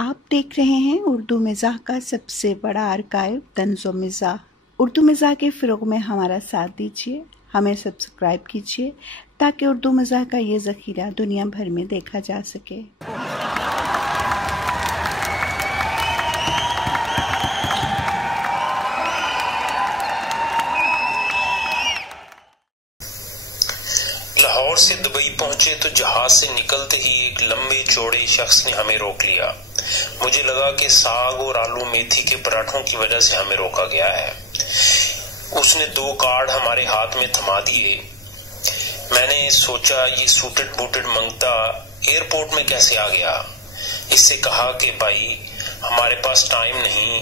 आप देख रहे हैं उर्दू मिज़ाह का सबसे बड़ा आर्काइव तंज़ो मिज़ाह। उर्दू मिज़ाह के फ़रोग़ में हमारा साथ दीजिए, हमें सब्सक्राइब कीजिए ताकि उर्दू मिज़ाह का ये ज़ख़ीरा दुनिया भर में देखा जा सके। लाहौर से दुबई पहुंचे तो जहाज से निकलते ही एक लंबे चौड़े शख्स ने हमें रोक लिया। मुझे लगा कि साग और आलू मेथी के पराठों की वजह से हमें रोका गया है। उसने 2 कार्ड हमारे हाथ में थमा दिए। मैंने सोचा ये सूटेड बूटेड मंगता एयरपोर्ट में कैसे आ गया। इससे कहा कि भाई हमारे पास टाइम नहीं,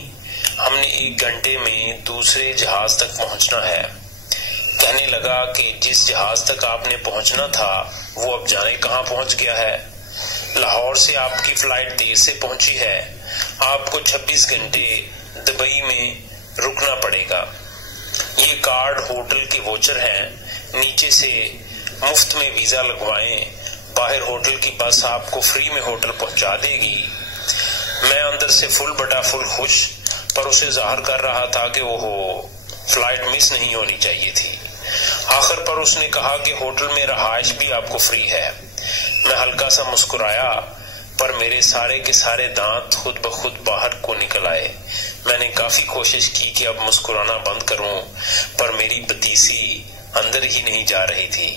हमने 1 घंटे में दूसरे जहाज तक पहुंचना है। कहने लगा कि जिस जहाज तक आपने पहुंचना था वो अब जाने कहां पहुंच गया है। लाहौर से आपकी फ्लाइट देर से पहुंची है, आपको 26 घंटे दुबई में रुकना पड़ेगा। ये कार्ड होटल के वोचर हैं, नीचे से मुफ्त में वीजा लगवाएं, बाहर होटल की बस आपको फ्री में होटल पहुंचा देगी। मैं अंदर से फुल बटा फुल खुश, पर उसे जाहिर कर रहा था कि वो फ्लाइट मिस नहीं होनी चाहिए थी। आखिर पर उसने कहा कि होटल में रहाइश भी आपको फ्री है। मैं हल्का सा मुस्कुराया, पर मेरे सारे के सारे दांत खुद ब खुद बाहर को निकल आए। मैंने काफी कोशिश की कि अब मुस्कुराना बंद करूं, पर मेरी बतीसी अंदर ही नहीं जा रही थी।